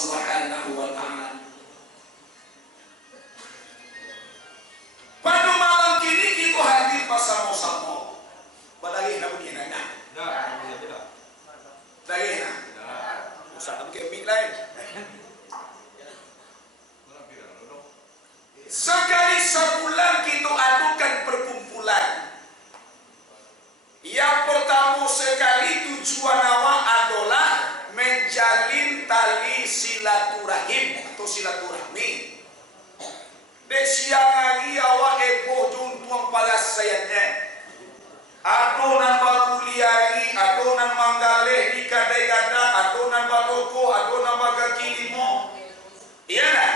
Subhanahu wa ta'ala. Pada malam kini kita hadir bersama-sama. Badai nak begini nak? Badai nak? Usah nak pakai mic lain. Sekali sebulan kita adukan perkumpulan. Yang pertama sekali tujuan awak adalah menjalin tali silaturahim atau silaturahmi. Dek siang hari awak eboh juntuang palas sayangnya. Adonan bakuliari, adonan manggaleh di kadai-kadang, adonan batoko, adonan bagaki limo. Iya tak?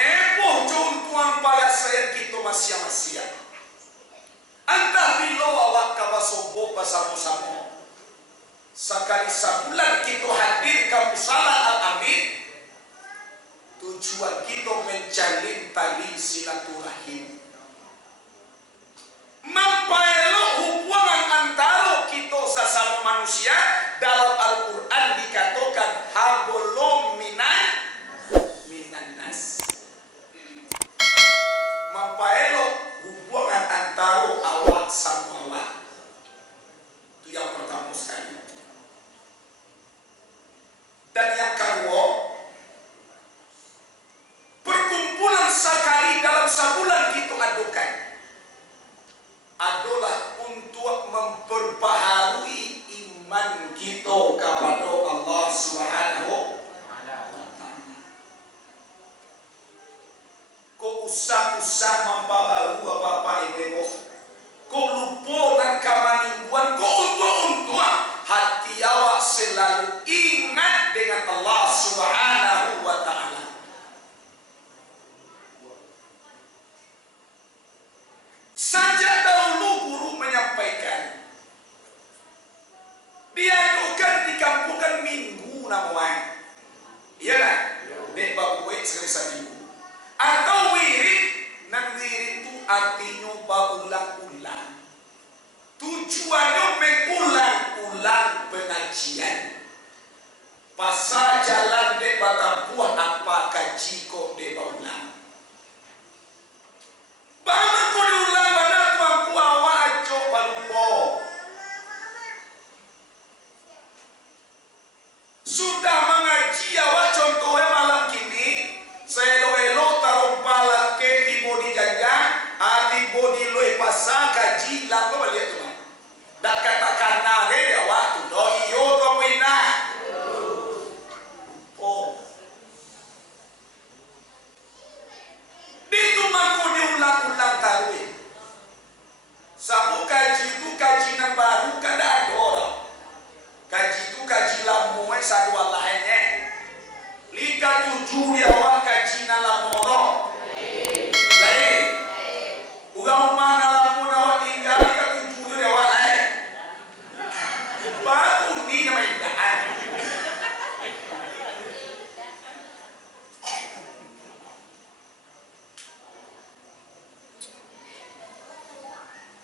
Eboh juntuang palas sayang kita masia-masia. Entah bila awak kabasobok bersama-sama. Sekali sebulan kita hadirkan salat al-amin. Tujuan kita menjalin tali silaturahim. Memperelok hubungan antara kita sesama manusia. Dalam Al-Quran dikatakan hablum minan nas. Memperelok hubungan antara awak sama awak. Itu yang pertama sekali. Dan yang kedua, perkumpulan sekali dalam sebulan kita adukan adalah untuk memperbaharui iman kita kepada Allah Subhanahu wa ta'ala. Kau usah-usah membaharu apa-apa ibu. Kau lupa dan kemaniuan. Kau untuk hati awak selalu ingat dengan Allah Subhanahu wa ta'ala. Sejak dahulu guru menyampaikan diadukan di kampungan minggu namanya. Iya tak? Dek babuik sekali seminggu. Atau wirid. Dan wirid itu artinya berulang-ulang. Tujuannya mengulang-ulang pengajian. Pasal jalan dek batampuan apa kaji kok dek berulang. Bagaimana kau diulang pada tuanku awak acok palupo. Sudah mengaji awak contohnya malam kini. Selo-elo taruh pala ke tibo di janjang. Tibo di loe pasang kaji. Lalu balik tu. Dan katakan nade awak tu. Doh iyo kau pina. Oh. Itu mampu diulang-ulang taruh. Sabu kaji itu kaji yang baru kan ada orang. Kaji itu kaji lamu satu lainnya. Lika tujuh dia awak kaji na lamu orang. Lain. Ugang mana lamu awak tinggal lika tujuh dia awak lain. Baru ni namanya dah.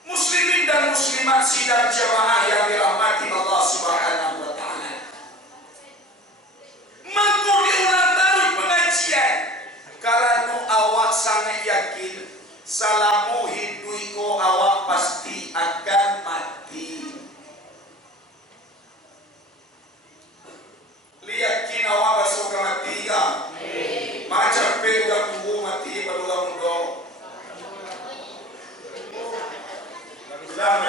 Muslimin dan muslimat sidang jamaah yang dirahmati Allah Subhanahu wa ta'ala. Mangko diulang tahun pengajian karena awak sangat yakin salamu hidup awak pasti akan mati. Liyakin awak besok mati ya. Macam pega tunggu mati pada muda. Lama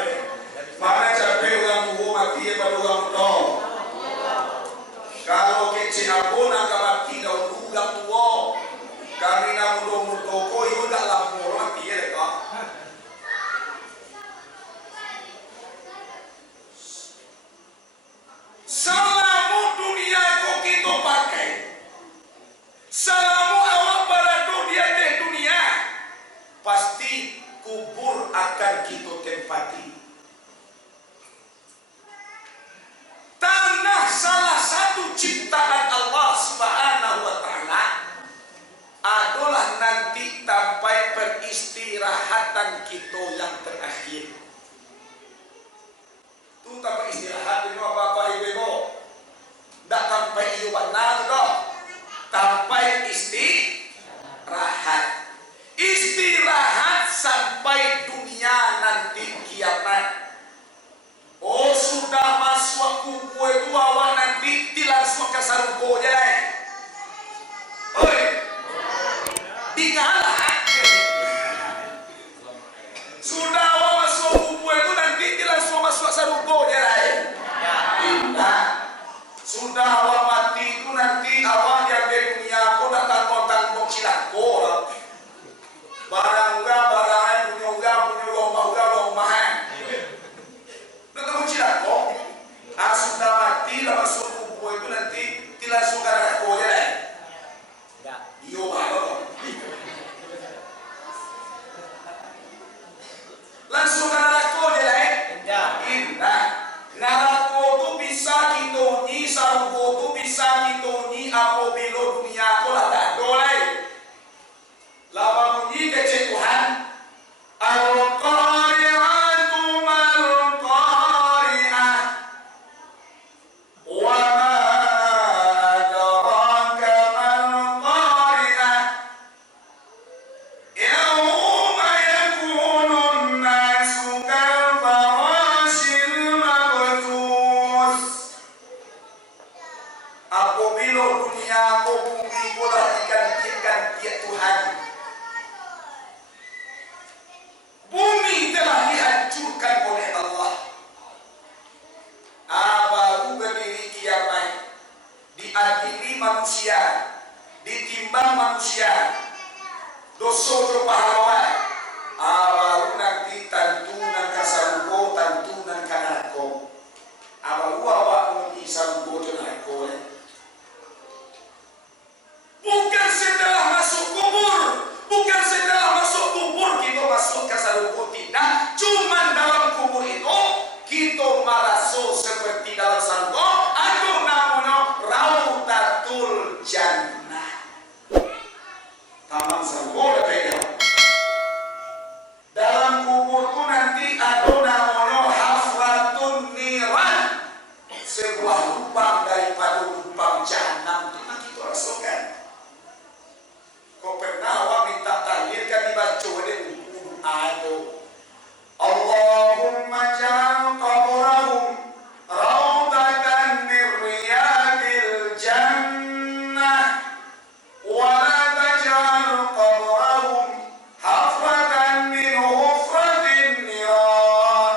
ngalah. Sudah awak masuk buku itu nanti dia langsung masuk sarubo dia lain. Tidak. Sudah awak mati itu nanti awak yang di dunia aku dah tanggung cilako. Barang punya lomba. Nak tanggung cilako. Sudah mati dah masuk buku itu nanti dia langsung karako dia lain. Iyo apa? Langsung neraka je lah Indah. Neraka tu bisa kita ni, sarga tu bisa kita ni apabila dunia aku lah tak ada lah. Lama bunyi kecil Tuhan. Al-Qari'atu mal-Qari'ah wa ma adraka mal-Qari'ah yawma yakunu an-nasu kal-farashil mabthus. Apabila dunia aku bumi pula digantikan dia Tuhan, bumi telah dihancurkan oleh Allah. Baru berdiri kiamat, diadili manusia, ditimbang manusia, dosa jo pahlawan. Baru nanti tantunan kasarugo, tantunan kanarko. Baru awak mengi sarugo jo narko. Bukan setelah masuk kubur, bukan setelah masuk kubur kita masuk ke sarugo, tidak. Cuma dalam kubur itu kita merasa seperti dalam sarugo atau namanya Raudatul Jannah. Taman sarugo beda. Dalam kubur itu nanti ada namanya Hafratun Niran, sebuah lubang daripada lubang Jahannam. Itu nanti kita rasakan. Kau pernah awak minta tahlil kan dibaca oleh buku itu. Allahumma ja'al qabrahum raudatan min riyadil jannah wa la taj'al qabrahum hafratan min hufratin niran.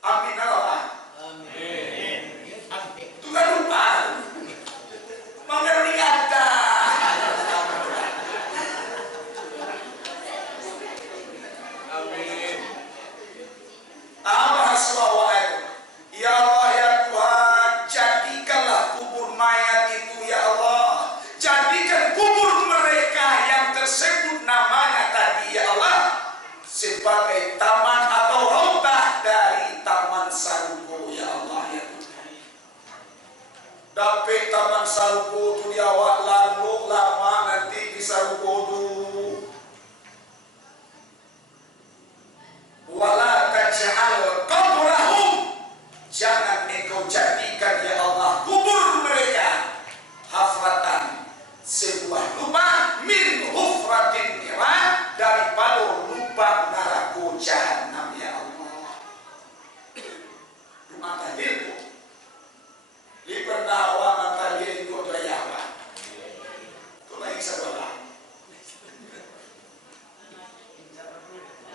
Amin Allah. Amin. Itu kan lupa. Mengerti kata. Ya Allah ya Tuhan, jadikanlah kubur mayat itu ya Allah, jadikan kubur mereka yang tersebut namanya tadi ya Allah sebagai taman atau raudah dari taman sarugo ya Allah ya Tuhan. Tapi taman sarugo itu dia awak lalu lama nanti di sarugo itu. Wala taj'al qabrahum, jangan engkau jadikan ya Allah kubur mereka hafratan, sebuah lubang min hufratin niran, daripada lubang neraka Jahannam ya Allah. Rumah tahlil itu li pernah awak tahlil itu ada apa? Itu lagi sebelah.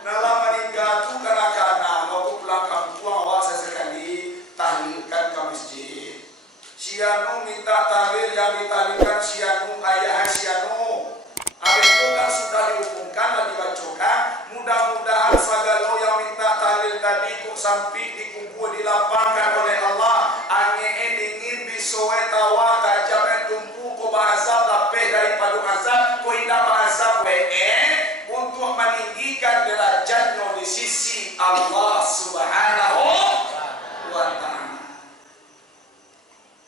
Dalam meninggal itu kanak-kanak waktu pulang kampung awak sesekali tahlilkan ke masjid. Sianu minta tahlil yang ditahlilkan sianu ayah sianu. Habis itu kan sudah diumumkan dan dibacakan. Mudah-mudahan segala yang minta tahlil tadi kok sampai dikumpul dilapangkan oleh Allah. Angin dingin bisoe tawa tajam tumpu ko bahasa lapeh daripada azab ko indah bahasa untuk meninggikan derajatnya di sisi Allah Subhanahu wa Ta'ala.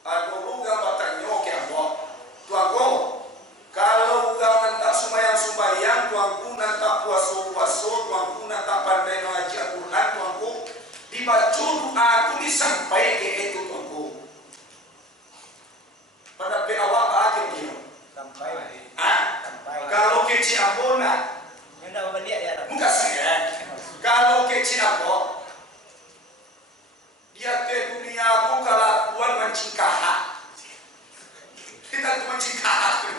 Aku juga bertanya ke Allah, Tuanku, kalau engkau nanti sembahyang, Tuanku nanti puasa, Tuanku nanti pandai ngaji Al-Quran, Tuanku, dibaca doa aku disampaikan ke itu Tuanku. Pada awak akhir dia. Sampai. Kalau kecil abona. Bukan saya. Kalau kecil apa? Dia ke dunia aku kalau keluar mancing kahak. Kita tu mancing kahak.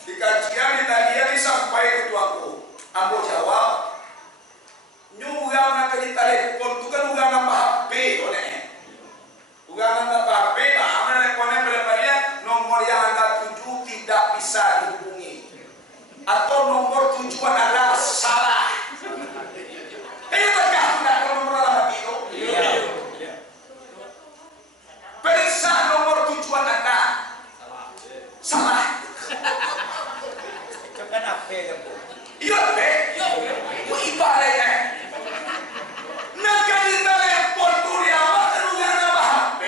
Di kajian di tadi sampai ke tuaku. Ambo jawab. Nyugang nak di telepon tu kan ugang apa HP oleh. Ugang apa HP, mana teleponnya benar-benar nomor yang anda tuju tidak bisa dihubungi. Atau nomor tujuan adalah salah. Tegak tidak nomor alamat itu. Periksa nomor tujuan anda. Salah. Kan apa ya? Iya, ibaratnya. Nak di telepon tu dia apa? Ugang apa HP?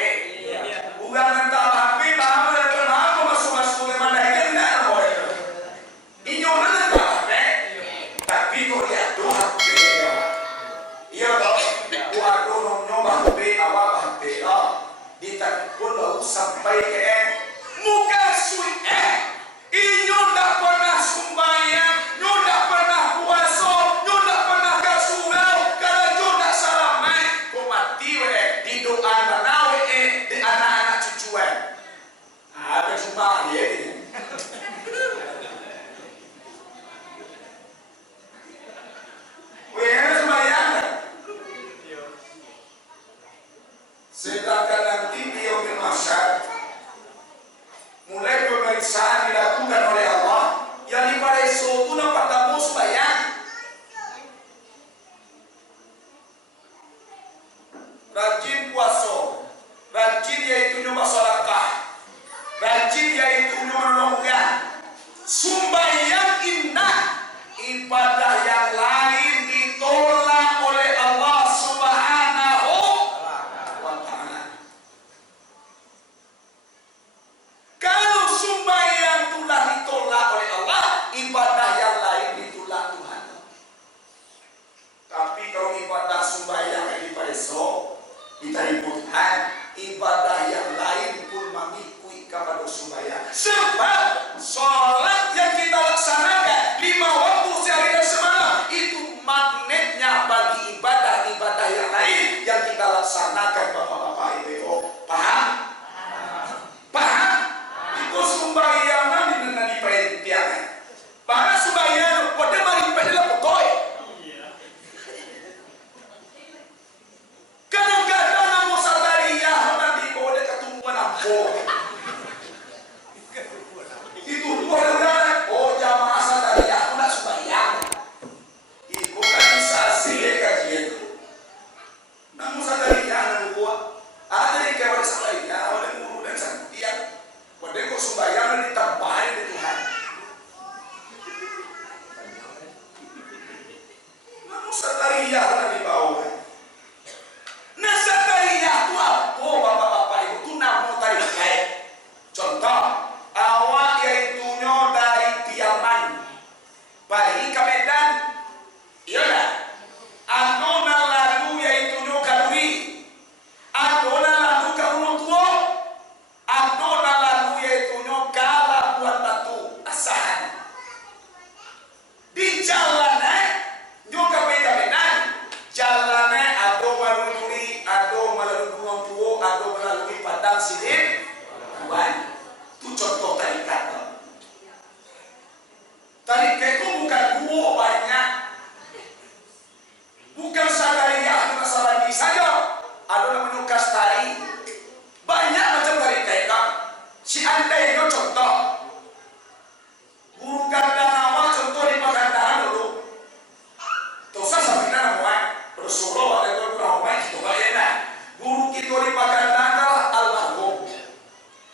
Ugang apa HP? Bahawa kenapa masuk-masuk ke mana yang boleh? Inyo mana HP? Tapi kau lihat tu HP dia. Iya tak? Buat dorong nyoba HP awak HP lah. Di telepon baru sampai ke muka sui inyo tak pernah sembahyang, nyo tak pernah puasa, nyo tak pernah kasurau, karena nyo tak salah main. Kau mati di doa banawe di anak-anak cucuan. Ada cuma dia ni. Weh, sembahyang. Sedangkan nanti dia bermasyarakat. Mulai pemeriksaan dilakukan oleh Allah yang di pada esok itu nampak tamu sembahyang. Rajin puasa, rajin yaitu nyoba sedekah, rajin yaitu menolongkan. Sembahyang indah, ibadah yang lain ditolak oleh Allah Subhanahu wa Ta'ala. Kalau sembahyang telah ditolak oleh Allah, ibadah yang lain ditolak Tuhan. Tapi kalau ibadah sembahyang yang dipaesok diterima Tuhan, ibadah yang lain pun mengikut kepada sembahyang. Sebab sholat yang kita laksanakan 5 waktu sehari dan semalam itu magnetnya bagi ibadah-ibadah yang lain yang kita laksanakan, bapak-bapak ibu. Paham? Paham? Sembayangan di mana di perhentian. Para sembayangan pada mari pada pokoi. Kadang-kadang namo sadaria nanti boleh ketumpuan ampo. Itu boleh oh jamaah sadaria aku nak sembayang. Iku kan bisa sih kajian. Namo sadaria namo buat. Ada yang kawan sadaria, ada guru dan santian. Pada kau sembahyang ditambahin di Tuhan. Namun satariyah lah di bawah. Nah satariyah itu apa? Bapak-bapak ibu itu namun tadi kayak contoh awak yaitu dari Piaman pergi ke Medan, iya lah. Adona lalu yaitu Kaduri, adona lalu ke Gunung Tua, adona kala buat batu asahan di jalannya juga beda-beda jalannya ada melalui Gunung Tua, ada melalui Padang Sidin Tuhan. Itu contoh tarikat. Tarikat itu bukan gua banyak, bukan sadariyah masalah ini saja, ada namanya kastari, banyak macam tarikat. Si andai itu contoh guru Gandanawa contoh di Pagandaran dulu tosa sampai nama Rasulullah ada berapa itu bayar guru kita di Pagandaran adalah almarhum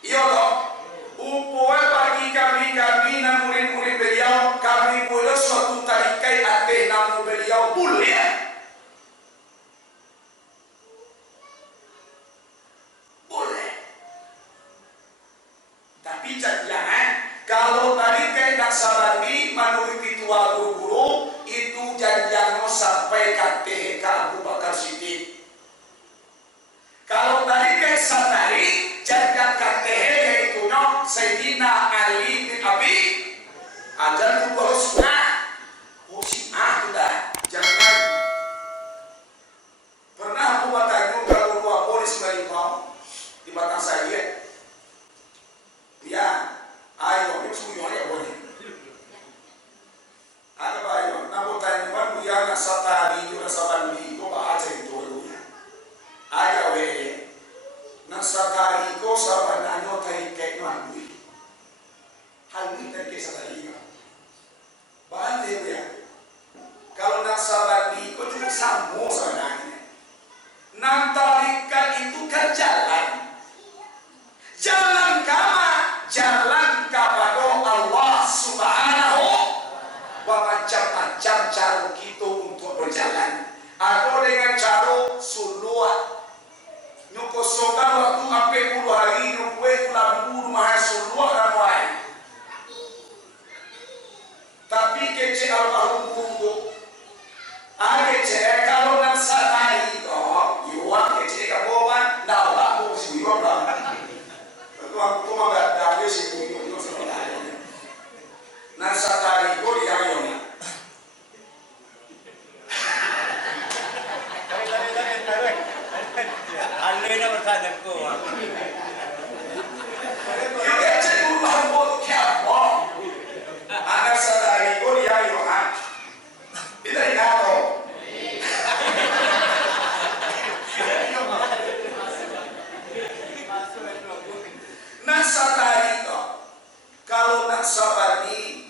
iya toh upoe pagi kami dan murid-murid beliau kami boleh suatu tarikai ate namu beliau boleh tapi jangan kalau tadi kaitan sabandi menurut tua guru-guru itu jangan sampai ke Abu Bakar Siddiq. Kalau tadi kaitan satari jangan ke yaitu Sayyidina Ali bin Abi ajar guru sunnah. Oh siah sudah jangan pernah aku bertanya kalau guru polis melimau di batang saya. Ya, ayo, ini semua ya boleh. nasatari yung nasabandi ko bahasa itu dulunya. Aga we nasatari ko sa bananyo tayo kay Nandui. Halwi tayo kay sa tayo. Bahante ya. Kalau nasabandi ko cuma sambo sa bananyo. Nantarika itu kan jalan. Jalan kama, jalan kepada Allah Subhanahu wa macam-macam cara kita untuk berjalan. Ada dengan cara sulua. Nyuko sokan waktu sampai 10 hari nyukwe ulang buru maha sulua ramai. Tapi kece almarhum buru. Kece kalau nak satai kau, yuang kece kaboban, dah lah mau si yuang dah. Tuan tu magat dah si yuang sebenarnya. Nak satai kau dia yuang. Alloy na berkadang ko. Yung kece ulang buru kaya boh. Anak satai kau dia yuang. Tidak ingat. Nasatari kalau nak sabari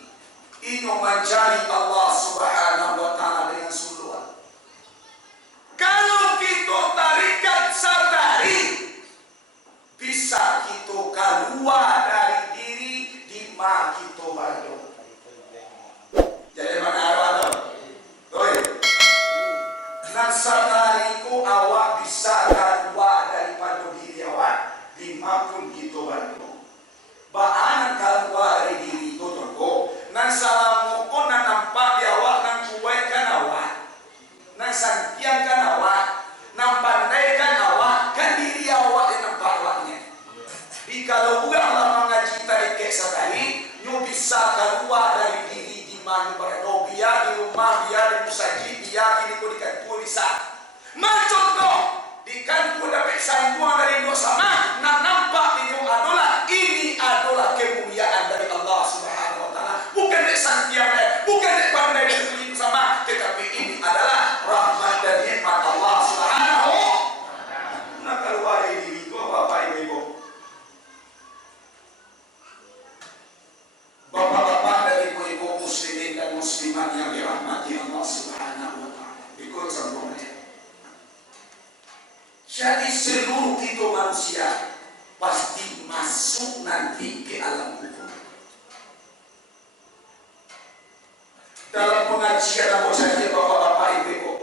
ino mencari Allah Subhanahu wa taala dengan suluan. Kalau kita tarikan sadari bisa kita keluar dari diri di ma kita baru. Jadi mana ada? Oi. Nasatari ko awak bisa keluar daripada diri awak di ma pun kita baru. Baan keluar dari diri itu toko. Nang salam ko na nampak di awak nang cuek kan awak. Nang santiang kan awak. Nang pandai kan awak. Kan diri awak yang nampak awaknya. Di kalau ulang lah mengaji tarik kisah tadi, nyu bisa keluar dari diri di mana berada. Biar di rumah, biar di musajid, biar di kantor bisa. Macam tu. Di kantor dapat sangguan dari dosa mah. Nak nampak di adalah ini adalah kemuliaan dari Allah Subhanahu wa taala. Bukan dari santiang, bukan dari pandai dari sama, tetapi ini adalah rahmat dan nikmat Allah Subhanahu. Nak keluar dari diri itu Bapak Ibu. Bapak-bapak dan ibu-ibu muslimin dan muslimat yang dirahmati Allah Subhanahu wa taala. Ikut sambung aja. Jadi seluruh kita manusia pasti masuk nanti ke alam kubur. Dalam pengajian aku saja bapak-bapak ibu,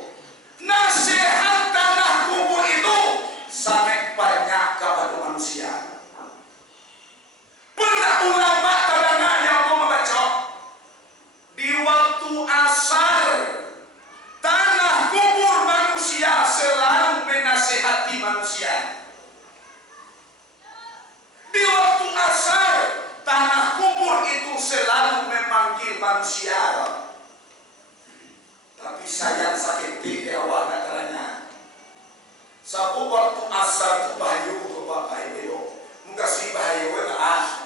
nasihat tanah kubur itu sangat banyak kepada manusia. Pernah ulama terdengar yang mau membaca di waktu asar tanah kubur manusia selalu menasihati manusia. Di waktu asar, tanah kubur itu selalu memanggil manusia. Tapi sayang sakit hati awak katanya. Sabu waktu asar itu bahaya untuk Bapak Ibu. Muka si bahaya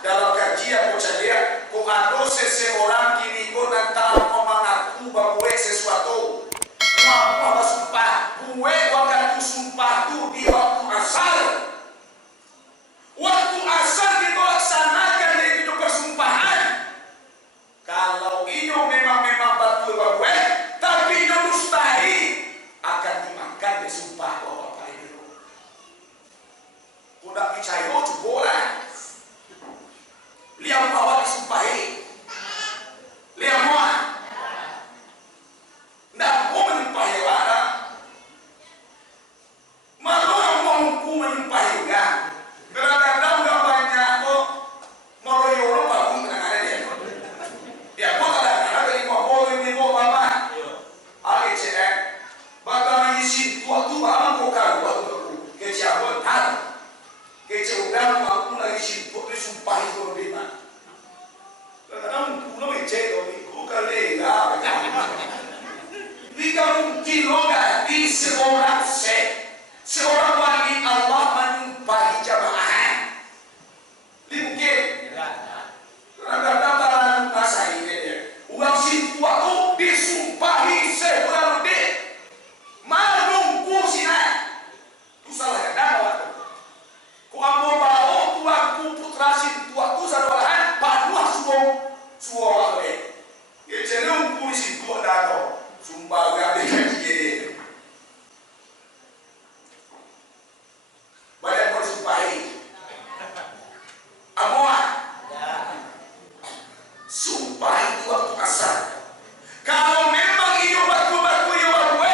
dalam kajian bocah dia, kau ada seseorang kini kau nanti mau mengaku bahwa sesuatu. Mau bersumpah, buat waktu sumpah itu di waktu asar. Waktu asar kita laksanakan dari itu persumpahan. Kalau ini memang betul bahwa, tapi ini mustahil akan dimakan di sumpah Bapak Ibu. Kuda percaya itu boleh. Lihat bahwa disumpahi. Lihat muat. Tidak mau menyumpahi orang. Malu orang mau menyumpahi orang. Kadang-kadang enggak banyak kok meloyo bagus dengan dia. Dia kok kadang-kadang dari ngomong ini kok apa? ACM. Bakal isi waktu bang kok kan waktu keciawan tan. Keciawan aku lagi sibuk ni sumpah itu bima. Kadang-kadang pulau ije kok kali lah. Jika mungkin loga di seorang wali Allah menyumpahi jamaah. Mungkin. Kadang-kadang masa ini uang si waktu disumpahi seorang di Jalung polisi tua dado. Sumpah gabe kiri. Banyak polisi baik. Amoa. Sumpah itu waktu asal. Kalau memang iyo batu-batu iyo baru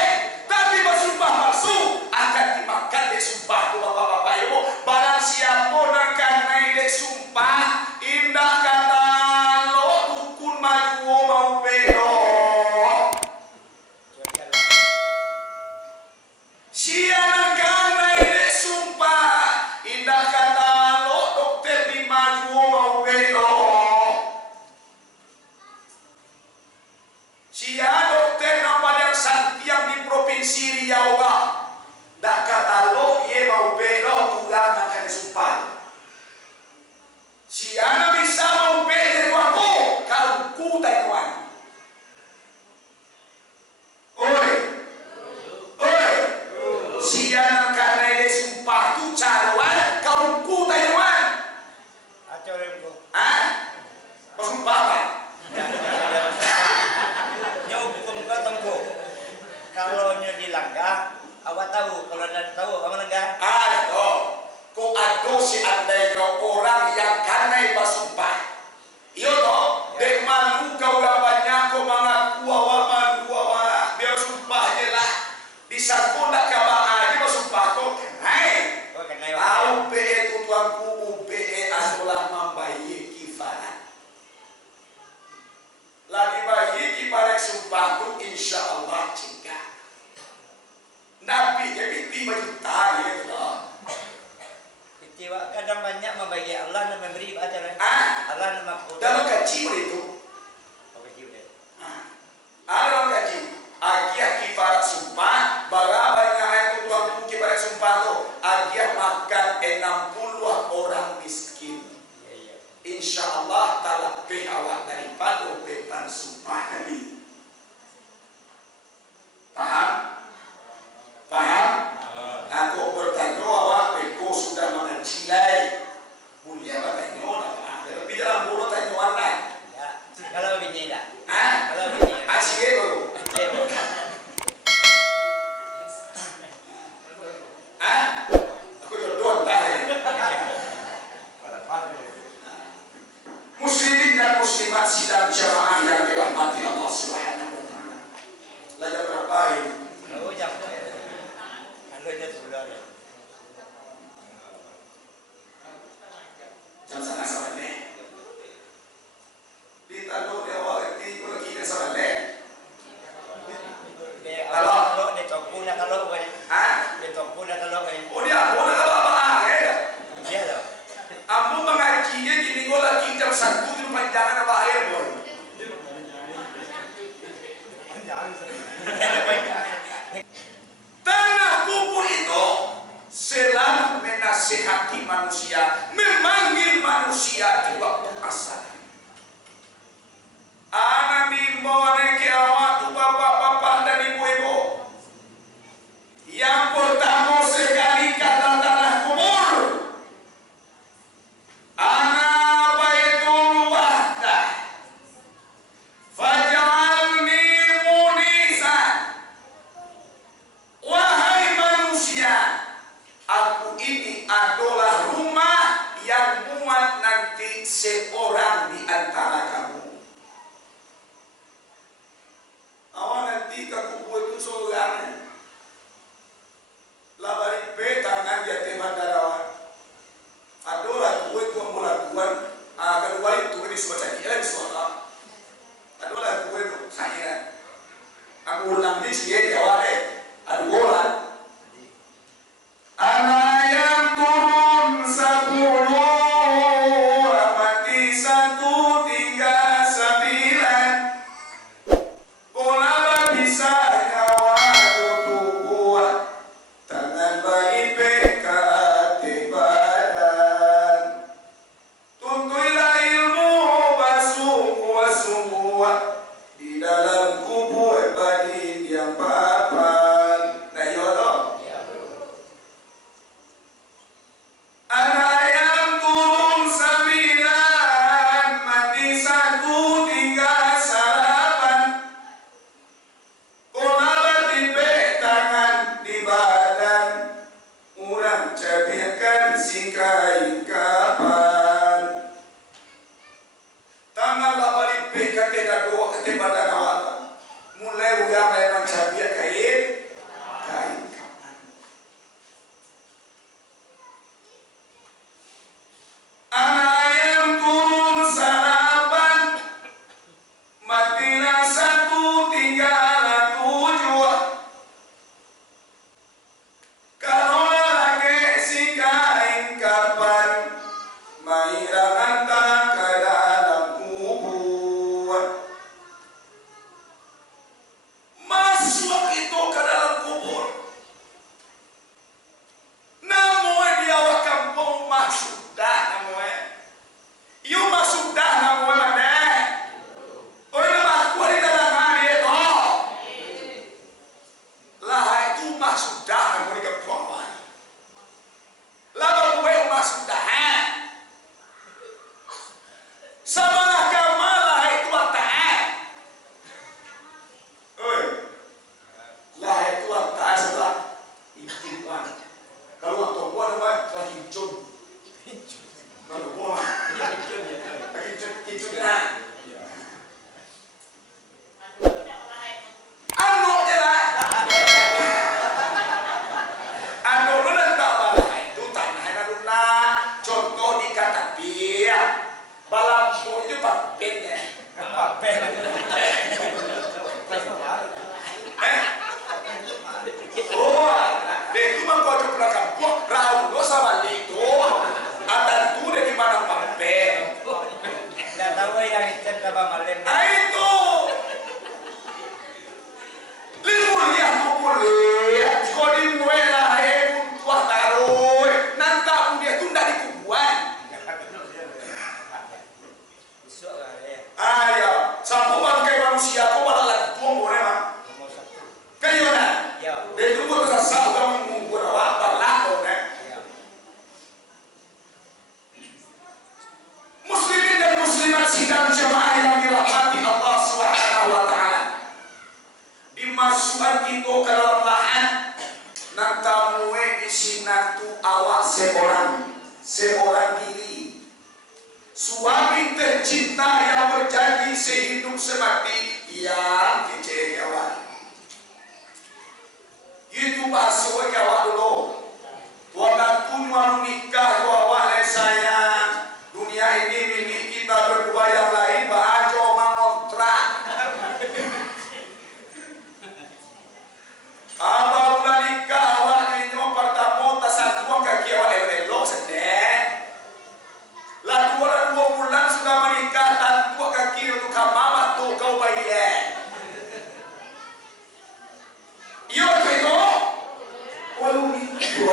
tapi bersumpah palsu akan dimakan dek sumpah tu bapak-bapak ibu. Barang siapa nak kena dek sumpah indah kata lo dukun maju mau belok. Siapa kena dek sumpah indah kata lo dokter di maju mau belok. Sia dokter namanya Santiam di provinsi Riau ba. Dak kata lo ye mau belok tulang akan disumpah. Sia na bisa mau belok aku kalau ku Taiwan. Oi. Oi. Sia na karena disumpah tu caruan kalau ku Taiwan. Acara ko. Ah? Bersumpah apa? Kalau nya dilanggar, awak tahu. Kalau anda tahu, kamu langgar. Kau ado si andai orang yang kanai bersumpah. Iyo toh, dek malu kau banyak kau mengaku awak malu awak biar sumpah je lah. Di sampun nak kabar aja bersumpah kau kenai. Oh kenai. UPE tuanku UPE adalah membayi kifarat. Lagi bayi kifarat sumpah tu insya Allah cingkah. Nabi jadi tiba juta ya Allah. Kecewa kadang banyak membagi Allah dan memberi acara. Allah dan makhluk. Dalam gaji itu. Oh gaji udah. Dalam gaji. Agiah kifarat sumpah. Barabanya itu tuan kifarat sumpah tu. Agiah makan 60 orang miskin. Insya Allah talabih awak daripada beban sumpah tadi. Paham? Paham? Aku bertanya awak beko sudah mengecilai mulia bertanya apa? Tapi dalam mulut tanya warna. Kalau bini dah. Kalau bini. Asyik baru. Aku jodoh dah. Muslimin dan muslimat sidang jamaah yang dirahmati Allah Subhanahu wa taala. Lajar berapa ini? Oh jam. Alhamdulillah sebelah. Jam sana sampai. Di tahu dia awal ini kalau kita sampai. Kalau dia tokuna kalau kan. Dia tokuna kalau kan. Oh dia boleh apa ya? Dia tu. Ambo mengajinya gini gua lagi jam 1 di panjangan apa air boy. Tanah kubur itu selalu menasihati manusia, memanggil manusia di waktu asal. Anak bimbang ke awak tu bapak-bapak dan ibu-ibu. Yang pertama sekali kata tanah kubur. Ana baitul wahdah. Faj'alni munisan. Wahai manusia, aku ini adalah rumah yang muat nanti seorang di antara kamu. Awak nanti ke kubur itu seorang. Labari petangan dia tema darawan. Adalah gue tu mulakukan kedua itu di suatu jalan suatu. Adalah gue tu saya. Aku ulang di sini awal adalah anak yang turun 10 mati 1 tinggal 9. Pola bisa nyawa tubuh tangan bayi pekat badan. Tuntuilah ilmu semua di dalam kubur badi yang papan. Nah yo toh. Anak yang turun 9 mati 1 tinggal 8. di badan awak. Mulai uyang memang cabiak kain. Anak yang turun sarapan, matilah satu tinggal tujuh. Kalau lagi si kain kapan, mainan hantar ke dalam kubur. Masuk itu ke dalam kubur. Namun dia kampung masuk dah namun. You masuk dah namun mana? Oh nama aku di dalam hari itu. Lah itu masuk dah namun di kampung mana? Lah baru gue masuk dah. Sama agama lah itu tak. Oi. Lah itu tak sebelah. Ibuan. Kalau waktu gua nama lagi cun. Kalau gua lagi cun nah. Anu je lah. Anu lu tak balah itu tanah anu nah. Contoh di kata pia. Balampu itu papetnya. Papet. Oh, itu mah kau coba belakang. Wah, raul dosa balik itu. Ada tu dari mana papet? Dah tahu yang itu apa malam. Itu. Lihat tu boleh. Kau di muela tua taruh. Nanti dia tu dari kubuan. Besok lah ya. Ayo, sampo bangkai manusia kau malah lagi tua boleh mah. Nomor 1. Kayu na. Ya. Dia tu pun tak sah kamu mungkin awak berlaku na. Ya. Muslimin dan muslimat sidang jemaah yang dirahmati Allah Subhanahu wa taala. Dimasukkan kita ke dalam lahan nanti mue isinan tu awak seorang diri. Suami tercinta yang berjanji sehidup semati yang dicegawat. Itu bahasa awak dulu. Tuan punya nikah awak sayang. Dunia ini milik kita berdua, yang lain bahajo mengontrak. Abang udah nikah awak ini pertama tasan tuang kaki awak elok sedek. Lah 2 bulan sudah menikah dan tua kaki untuk kamama tu kau bayar. Yo itu. Walau itu.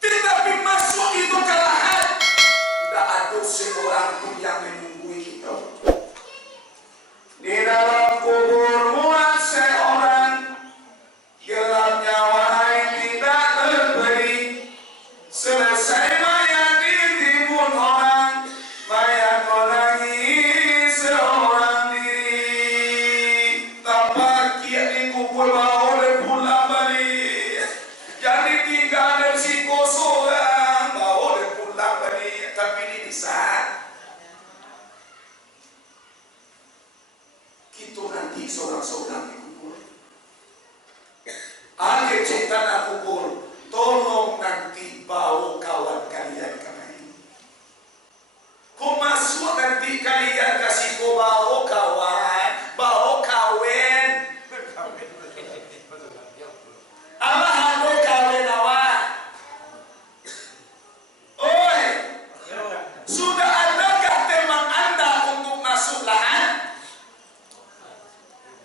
Tetapi masuk itu ke lahan. Tidak ada seorang pun yang menunggu kita. Di dalam kubur muat seorang. Gelapnya wahai tidak terberi. Selesai mayat ditimbun orang. Mayat menangis seorang diri. Tanpa kiat dikubur bawa oleh pulang balik. Jadi tinggal dari si kosongan bawa oleh pulang balik. Tapi ini bisa. Kita nanti seorang-seorang dikubur. Akhir cerita nak kubur. Tolong nanti bawa kawan kalian kemari. Kau masuk nanti kalian kasih kau bawa kawan, bawa kawin. Allah ada kawin awak. Oi, sudah adakah teman anda untuk masuk lahan?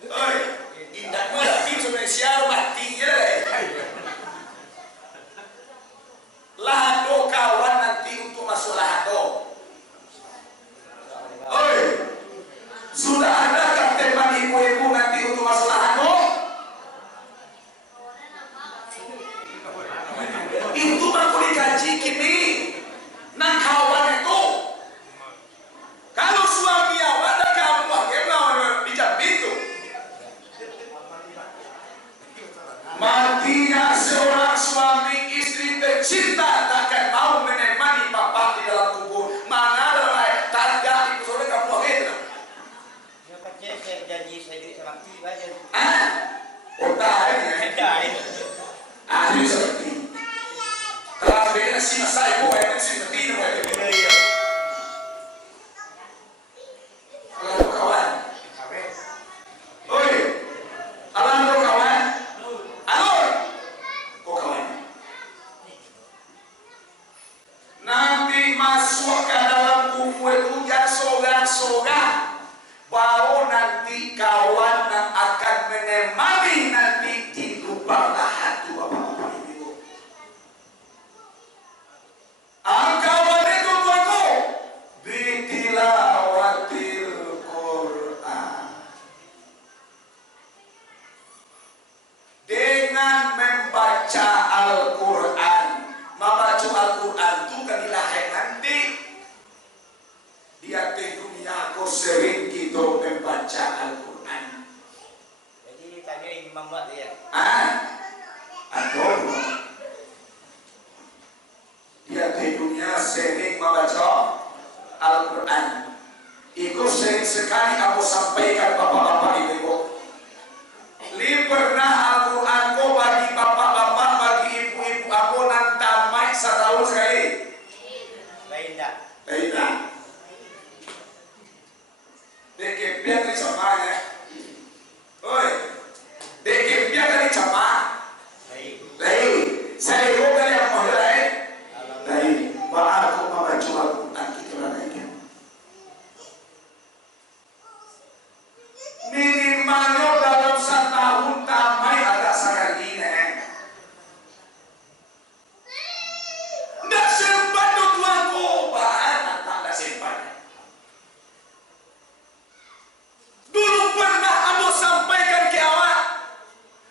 Oi, indah mati Indonesia mati je deh. Lahado kawan nanti untuk masuk lahado. Oi, sudah adakah teman ibu-ibu nanti untuk masuk lahado? Itu baru dikaji kini. Nang kawan itu. Kalau suami awak ada kamu bagaimana dijamin itu? Matinya seorang suami istri na sinasay ko, ay sinatino, ay Iya. alam mo kawan. Oy, alam mo kawan. Ano? Ko kawan. Nanti masuk ke dalam kumpulan hujan sogang-sogang, baru nanti kawan yang akan menemani nanti di lubang lahat tu Bapak-bapak Ibu. Ang kawan itu tuanku bitilawatil Quran, dengan membaca Al-Quran. Membaca Al-Quran itu kan dilahir nanti dia ke dunia kau sering kita membaca Al-Quran. Jadi tanya Imam Mat dia. Atau dia ke dunia sering membaca Al-Quran. Itu sering sekali aku sampaikan bapak-bapak ibu. Li pernah Al-Quran kau bagi bapak-bapak, bagi ibu-ibu aku nantamai setahun sekali. Lain tak? Lain tak? Dek biar ni sama ya. Oi, dek biar ni sama. Lain. Saya kau kan yang mau lain. Lain. Bapak aku membaca Al-Quran kita lagi. Minimalnya dalam setahun tamai ada sekali ni. Ndak sempat tu tuanku, bahan tak sempat. Dulu pernah aku sampaikan ke awak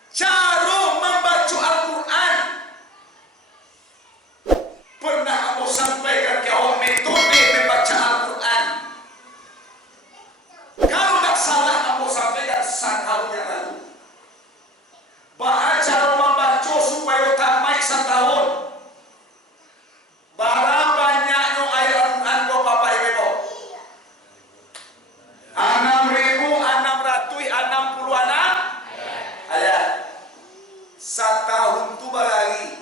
cara membaca Al-Quran. Pernah aku sampaikan ke awak metode membaca Al-Quran. Kalau tak salah aku sampaikan setahun yang lalu. Bahan cara membaca supaya tamai setahun. Barang banyaknya ayat Al-Quran kau Bapak Ibu. 6.666 ayat. Setahun tu berlari.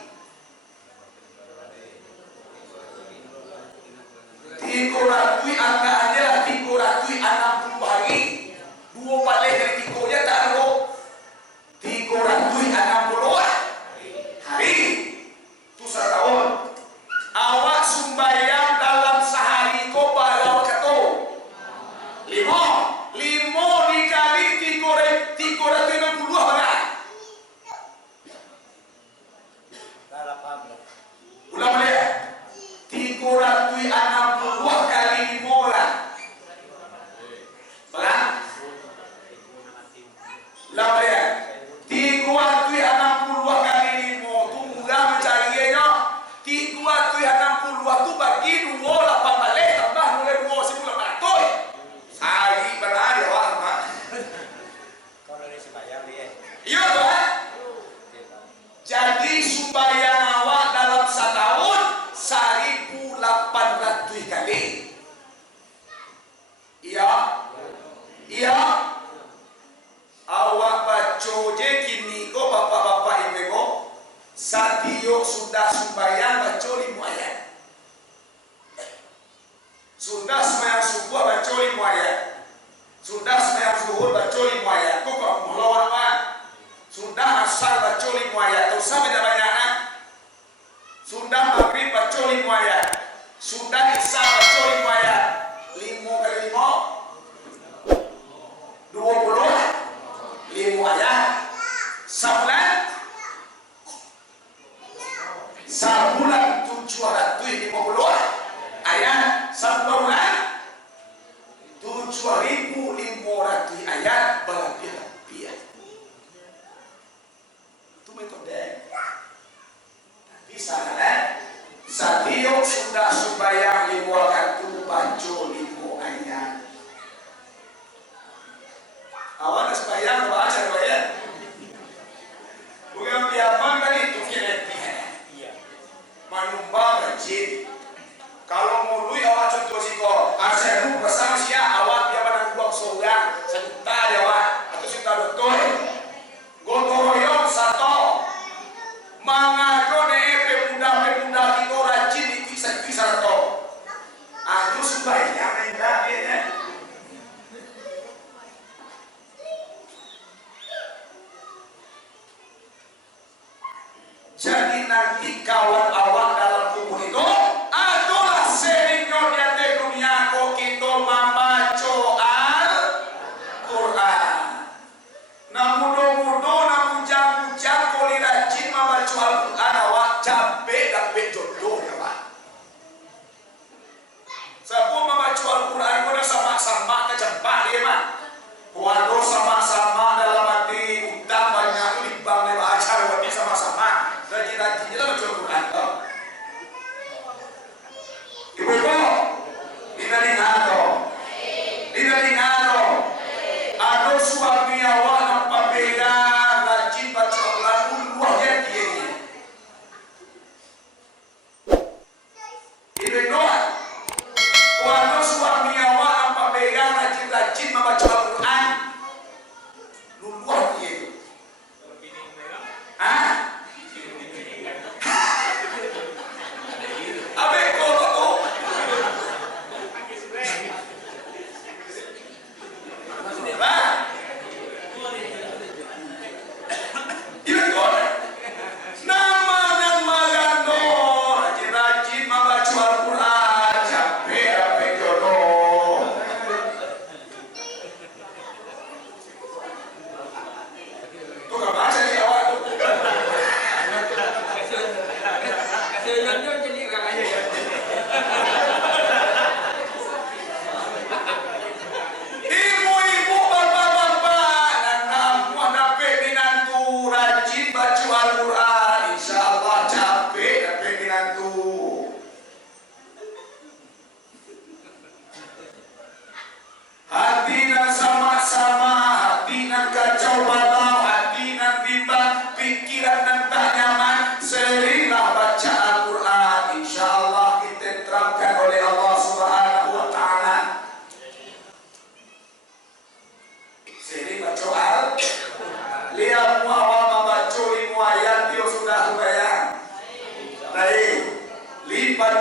300 angka aja 360 hari. Dua balik dari 3 je tak ada. 360 hari. Tu setahun. Awak sumbayang dalam sehari kau balau kata 5 dikali 360 berapa? Ulang balik 360 kali 5 lah. Berapa? Ulang balik 360 kali 5 tu mudah mencarinya. 360 tu bagi 2 8 balik tambah mulai 2 1.800. Hari berapa awak mak? Kalau dia sembahyang dia. Iya Pak. Jadi sumbayang awak dalam setahun 1.800 kali. Iya. Iya. Awak baca je kini ko bapak-bapak ibu-ibu. Satio sudah sumbayang baca 5 ayat. Sudah sembahyang subuh baca 5 ayat. Sudah sembahyang zuhur baca 5 ayat. Kau kau melawan apa? Sudah asar baca 5 ayat. Tahu sampai dah banyak kan? Sudah maghrib baca 5 ayat. Sudah isya baca 5 ayat. 5 kali 5 20 ayat. Sebulan 750 ayat. Sebulan 7.500 ayat berlebih-lebihan. Itu metode. Bisa kan? Satio sudah sembahyang 5 waktu baca 5 ayat. Awak nak sembahyang baca 5 ayat. Bukan biarkan tadi itu kelebih. Iya. Manumbang rajin. nanti kawan awak dalam kubur itu adalah serinyo di atas dunia kok kita membaca Al-Quran. Nah mudah-mudah, nah mujang-mujang kau rajin membaca Al-Quran awak capek dapat jodoh ya Pak. Sebab membaca Al-Quran kau dah sama-sama kecempak dia Pak. Waduh sama-sama dalam hati utang banyak libang lewat acara wati sama-sama rajin-rajin kita baca Al-Quran toh. Ibu-ibu kita dengar ada suami awak nampak beda rajin baca Al-Quran luahnya dia ni. Ibu-ibu ada suami awak nampak beda rajin-rajin membaca Al-Quran luah dia tu. Abe kau tu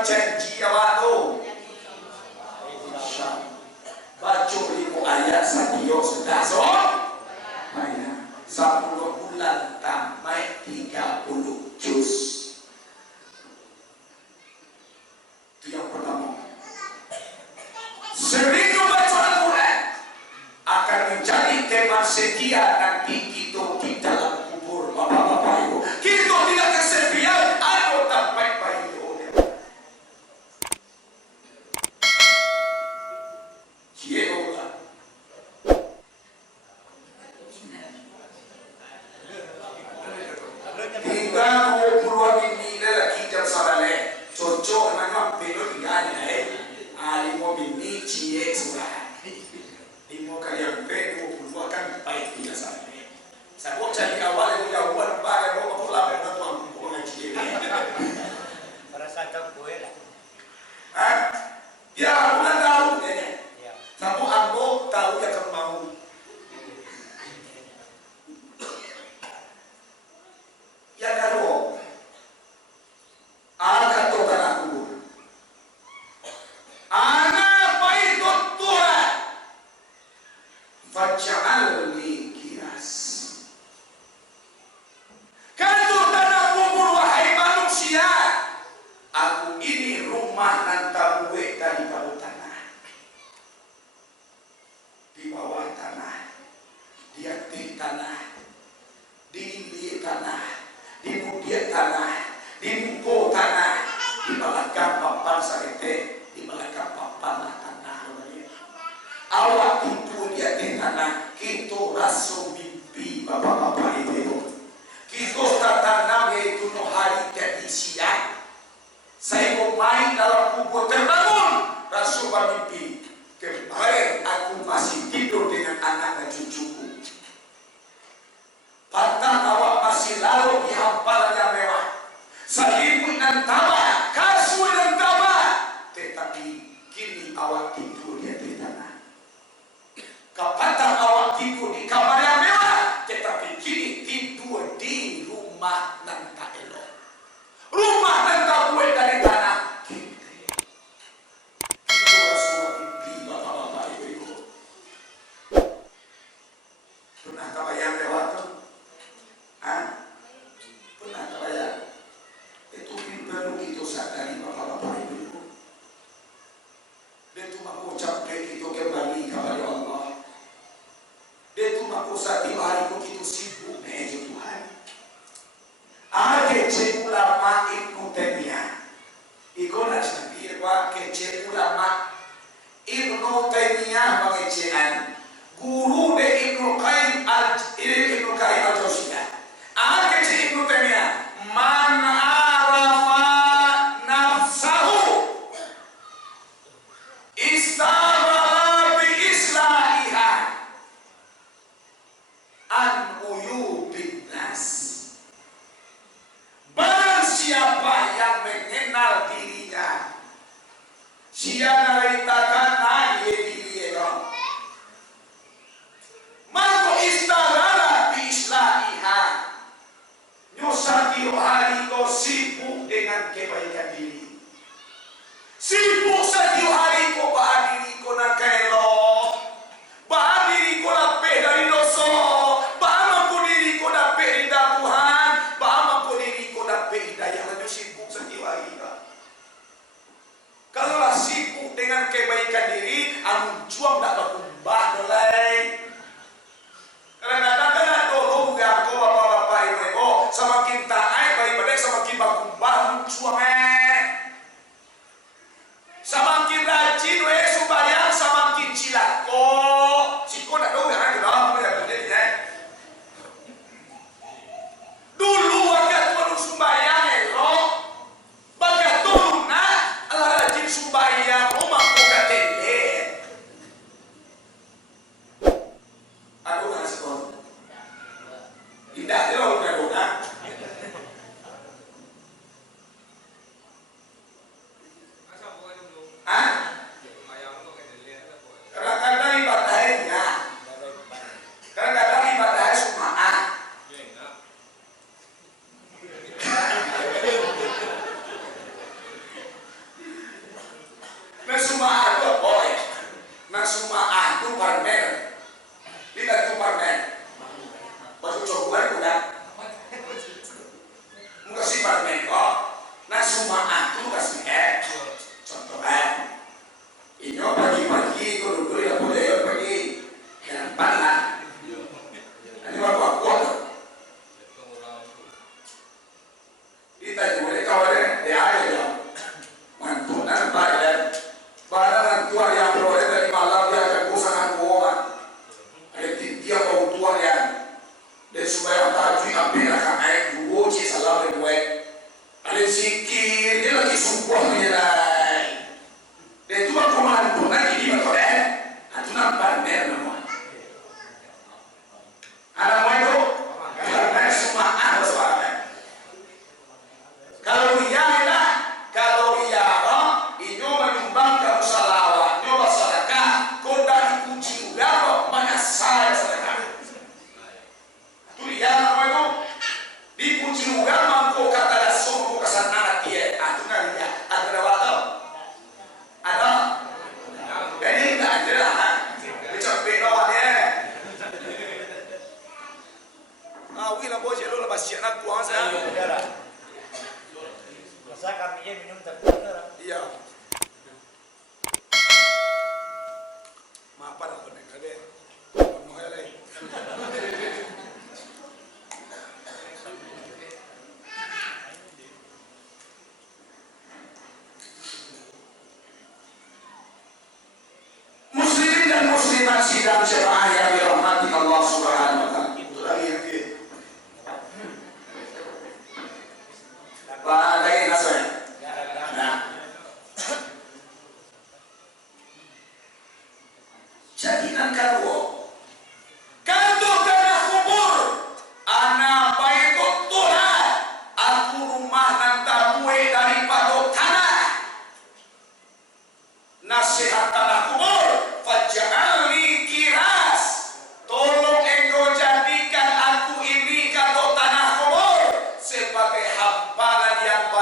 janji awak tu baca 5 ayat sadio sudah so 10 bulan tamai 30 juz. Itu yang pertama. Sering membaca Al-Quran akan menjadi teman setia nanti kita di dalam kubur. Bapak-bapak ibu, kita tidak kesepian atau tanpa baik. perlu kita sadari Bapak-bapak Ibu. Dia tu mengucap kita kembali kepada Allah. Dia tu mengucap di hari kita sibuk meja Tuhan. Ada kecil ulama Ibnu Taimiyah. Iko nak sendiri wa kecil ulama Ibnu Taimiyah mengecekan guru de Ibnu Qayyim al-Jauziyah. Ada kecil Ibnu Taimiyah. Man arafa nafsahu istaghala bi islahiha an uyubin nas. Barang siapa yang mengenal dirinya, siapa naritakan naik dirinya, maka istaghala bi islahiha. Nyosati hari kau sibuk dengan kebaikan diri. Sibuk setiap hari kau bahas diri kau nak elok, bahas diri kau dapat dari dosa, bahas mampu diri kau dapat ridha Tuhan, bahas mampu diri kau dapat hidayah. Lalu sibuk setiap hari. Kalaulah sibuk dengan kebaikan diri, amun juang tak berkumbah dolai. Kadang-kadang ada dorong yang kau bapak-bapak ibu, semakin taat baik-baik semakin berkumbah juang semakin rajin supaya semakin cilako. Siko nak tahu yang ada dalam apa yang dulu waktu tu sembahyang elok, bagai turun nak rajin sembahyang rumah buka tele. Aku nak sekolah. Indah dia orang nak guna. Kadang-kadang ibadahnya, kadang-kadang ibadahnya sumaan. Nah sumaan tu boleh, nah sumaan tu parmen, tidak tu parmen. Baju cokuan kuda, muka si parmen kok. Nah sumaan tu kasih contohnya. Inyo pagi-pagi kau dulu ya boleh pergi dengan panah. Ini apa? Kita boleh kawan dia ada mantu nampak dan barang tua yang boleh dari malam dia akan bosan kuat. Ada dia kau tua yang dia supaya tak cuci api akan air dua cik salam lebuat. Ada zikir dia lagi sumpah menyerah. Dia tu aku mampu lagi di mana kau atu nampak mer nama. Ada mau itu? Karena semua ada suara. Kalau dia ada, kalau dia ada, inyo menyumbang ke musyawarah, inyo bersedekah, kau dah dipuji juga kok banyak saya sedekah. Tu dia nama itu dipuji juga mampu kata dah semua kesan anak dia. Atu nak dia ada waktu. Ada, jadi tak ada lah. Dicapek lawan dia. Wila bocah lu lepas siap nak kuasa. Masa kami je minum tapi orang. Iya. Maaf dah pun ada. Mau lagi. Muslimin dan muslimat sidang jemaah yang dirahmati Allah Subhanahu wa taala. Itu lagi yang dia. Lagi nasi. Nah. Jadi nan kadua. Kantor tanah kubur. Ana baitut Tuhan. Aku rumah nan tamuai daripada tanah. Nasihat tanah kubur. Faj'alni kiras. Tolong engkau jadikan aku ini kado tanah kubur sebagai hamparan yang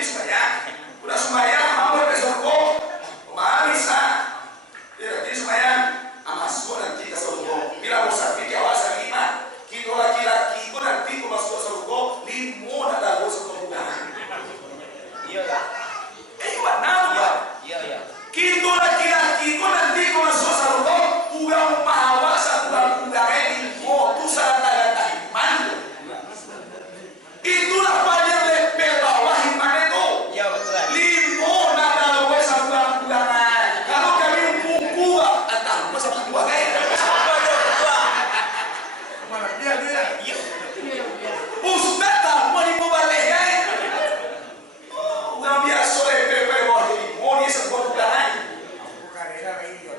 jadi sembahyang. Udah sembahyang mau ke surga. Kemana bisa? Jadi sembahyang masuk nanti ke surga. Bila musafir awas lima. Kita laki-laki itu nanti masuk ke surga. Limo ada surga bukan. Iya ya. Mana tuh? Iya. Kita laki-laki itu nanti masuk ke surga. Uang pahawa satu bulan limo tu salah iman. Itulah panjang level bawah iman itu. Iya betul. Limo nada wes satu bulan. Kalau kami buku atau masa buku Mana dia? Iya. Ustaz tak mau limo balik ya. Uang biasa level bawah limo ni sebuah bulan. Bukan era ini kok.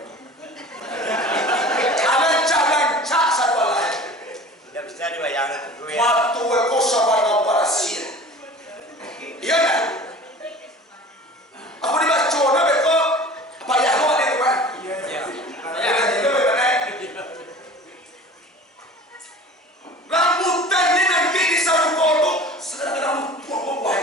Cak satu lain. Tidak bisa dibayangkan gue. Waktu eko sabana parasia. Iya kan? Aku dibaca na beko apa ya lo ada kan? Iya. Rambutan ni nanti di satu kodo sedang rambut buah.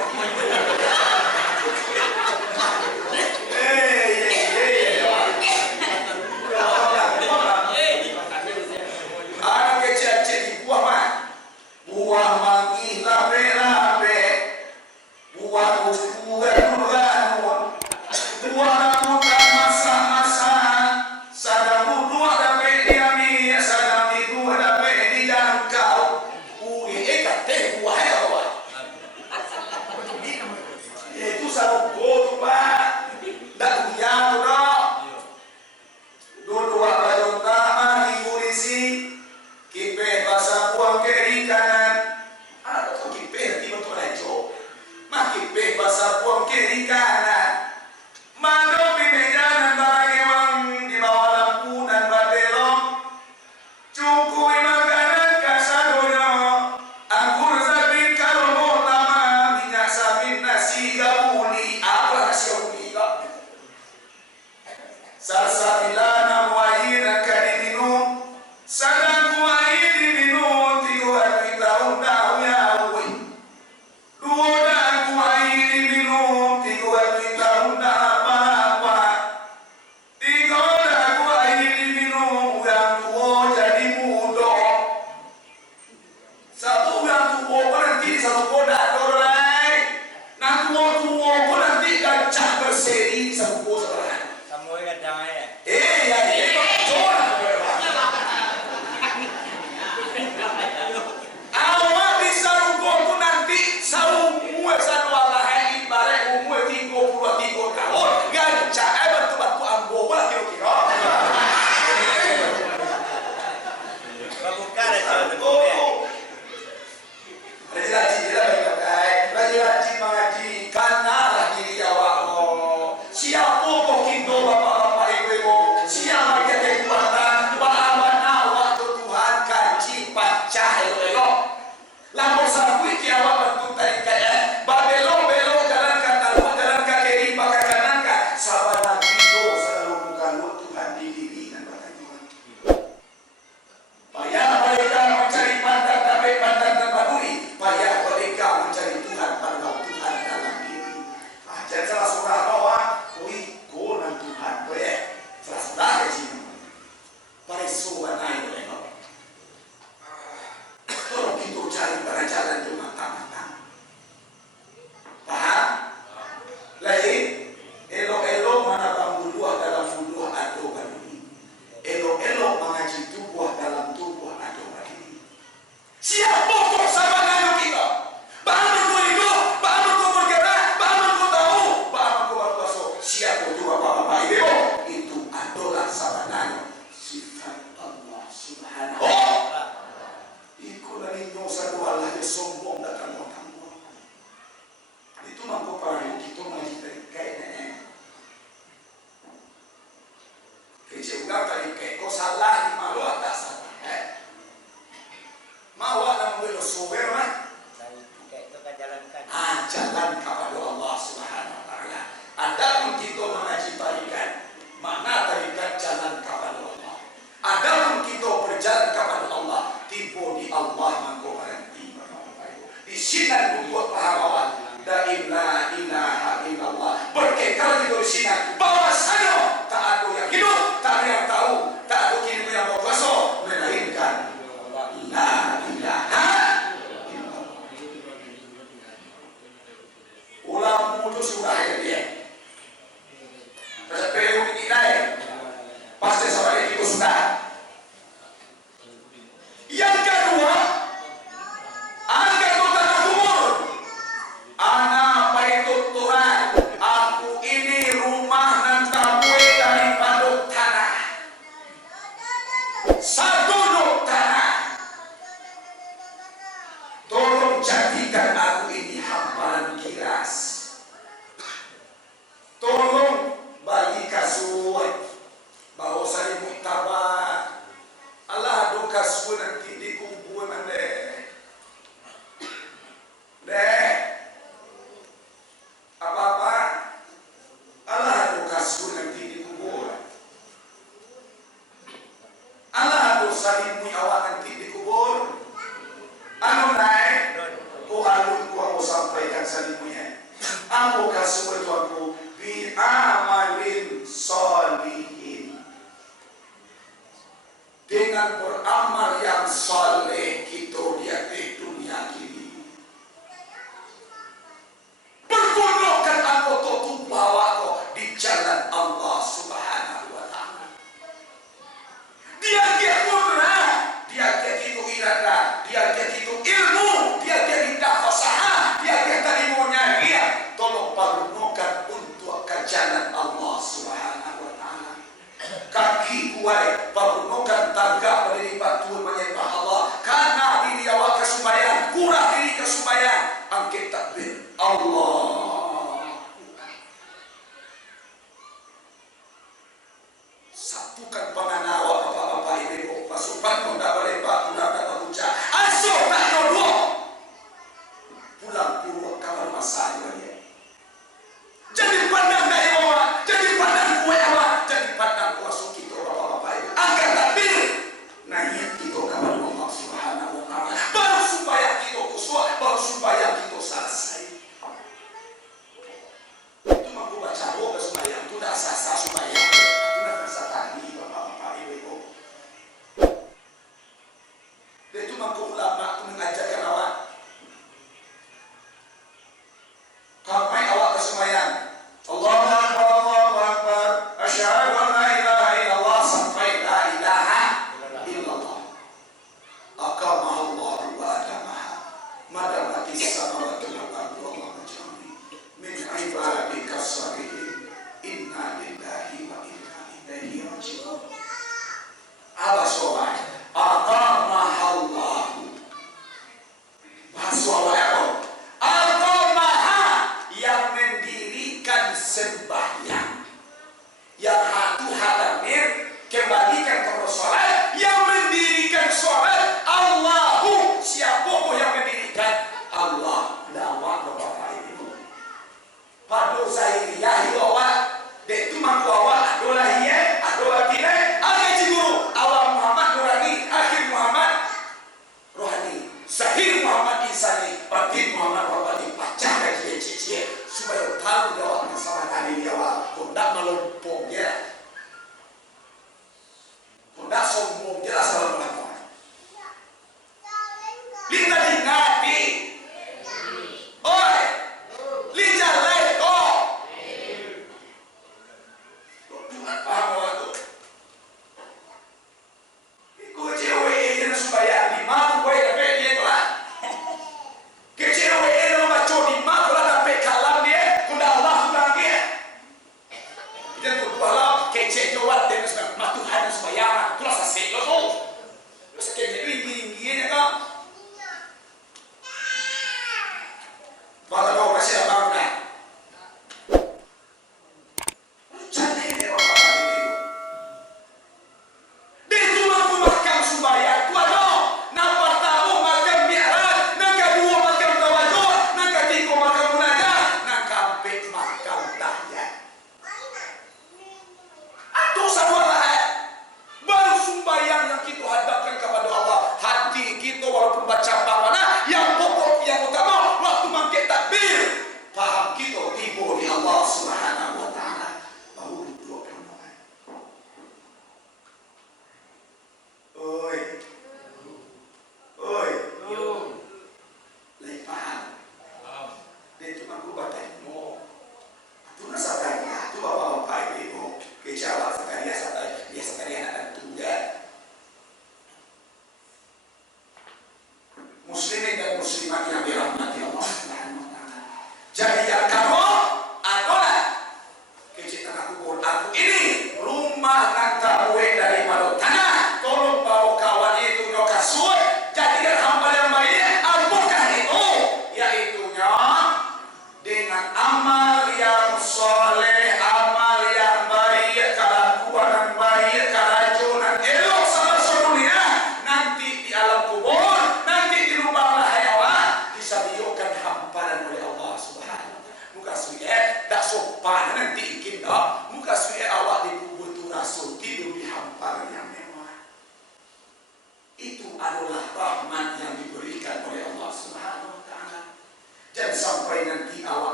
Anak kecil-kecil di buah mah. Buah mangi labe-labe. Buah ugan-ugan. Buah rambutan masa-masa. Sadang dua dapat diami, sadang dua dapat dijangkau. Kate buah ya Pak. Itu satu kodo Pak. Tak hujan dok. Dua bayung taman diurisi. Kipe bahasa buang kiri kanan. Ada tuh kipe di betul aja. Mak kipe bahasa buang kiri kanan. Mando pimedan barang ewang di bawah lampu dan batelong. Cukui makanan kasadonya. Anggur sabit kalau lama minyak sabit nasi gabuli. Apa nasi gabuli kak? Salsabilana muayin kadiminum. Sadang muayin diminum. 3 tahun yawe. 2 dan muayin diminum. 3 tahun apa-apa. 3 dan muayin diminum. Yang tua jadi muda. Satu yang tua nanti satu kodak dorai. Nah tua nanti gajah berseri satu kodak. Kamu kadang ya. tu sudah dia. Pasal PU ini naik. Pasti sampai itu sudah. Yang kedua, angkat tanah kubur. Anak paitut Tuhan, aku ini rumah nan tabue daripada tanah. Satu duk tanah. Tolong jadikan aku ini hamparan kiras. Tolong bagi kasuat bahawa saya muktabar. Allah do kasuat nanti dikumpul mandek. Dek. Apa-apa? Allah do kasuat nanti dikubur. Allah do salimui awak nanti dikubur. Anu naik, ku alun ku aku sampaikan salimui. Aku kasuat aku bi amalin solihin. Dengan beramal yang saleh kita di dunia ini. Pergunakan aku untuk bawa kau di jalan Allah Subhanahu wa Ta'ala. Dia murah, dia itu irada, dia itu ilmu, dia tidak fasaha, dia tadimunya dia. Tolong pergunakan untuk ke jalan Allah Subhanahu wa Ta'ala. Kaki kuai pergunakan tangga beribat Tuhan menyembah Allah. Karena diri awak kesubayan, kurang diri kesubayan. Angkat takbir Allah. Satukan penganawa bapak-bapak ibu pasukan tidak boleh batu tidak berucap asuh tak dulu pulang puluh kamar masanya dia. Jadi pandang dari awak, jadi pandang kue awak, jadi pandang kuasa kita bapak-bapak ibu. Angkat takbir naik kita kamar Allah Subhanahu wa Ta'ala. Baru supaya kita kuswa, baru supaya kita selesai. Itu mampu baca doa supaya itu dah sasa supaya itu dah rasa tadi bapak-bapak ibu. Itu mampu ulama itu mengajarkan awak. Kamai awak kesumayan. Allahu Akbar, Allahu Akbar. Asyhadu an la ilaha illallah sampai la ilaha illallah. Aqamah Allah wa adamaha. Madamati samawati wal ardi wa ma jami. Min ibadika salihin. Inna lillahi wa inna ilaihi raji'un. Apa soal? Aqamah Allah. Bahasa apa? Yang mendirikan sembahyang, yang hatu hadamir kembalikan kepada sholat, yang mendirikan sholat Allahu. Siapa yang mendirikan? Allah. Lawak bapak ibu pada zahiriyah awak dek tu mampu awak adolah iya adolah tidak ada ciguru awak Muhammad Nurani akhir Muhammad Rohani zahir Muhammad Insani batin Muhammad Rabbani pacah kaji cie supaya tahu jawab masalah tadi jawab kondak melompong dia kondak sombong dia asal melakukan lita dingati oi lita leko Tuhan paham waktu ikut cewek yang supaya dimau gue dapat dia telah kecewa yang macam di mana dapat kalam dia kuda Allah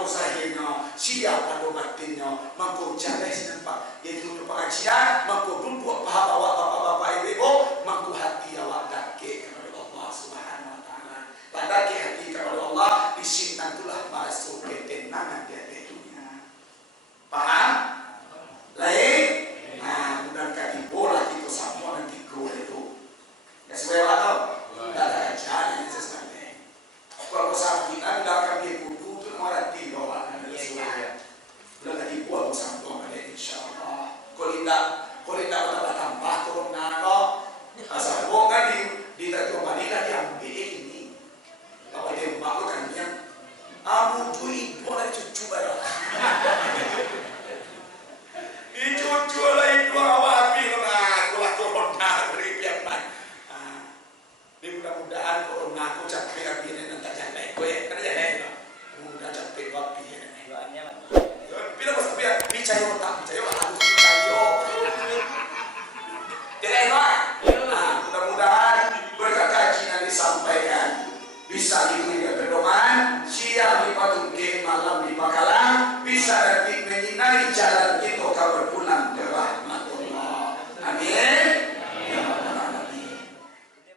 lo zahirnya, siapa lo batinnya, mangko jelas nampak. Yaitu untuk pengajian, mangko duduk paha awak bapak-bapak ibu, mangko hati awak dakik kepada Allah Subhanahu Wa Taala. Pada hati kepada Allah, di sini itulah masuk ketenangan di dunia. Paham? Lain? Nah, mudah-mudahan bola itu semua nanti gol itu. Ya sebenarnya tahu? Tidak ada ajaran yang sesuai. Kalau saat kita tidak akan diikuti itu orang tiga orang. Sudah tadi buat bersama dengan insyaAllah. Kalau tidak ada tambah turun nado. Asal bukan di Tatu Madinah diambil ini. Kalau dia membawakan yang amu duit boleh cucu barang. Dicucu lagi dua wapi lah. Kulah turun dari pihak lain. Di mudah-mudahan corona aku capek kabin nanti jangan gue kan jangan mudah capek wapi Doanya mah. bila bos biar bicara otak bicara harus bicara tidak enak mudah-mudahan berkat kajian disampaikan bisa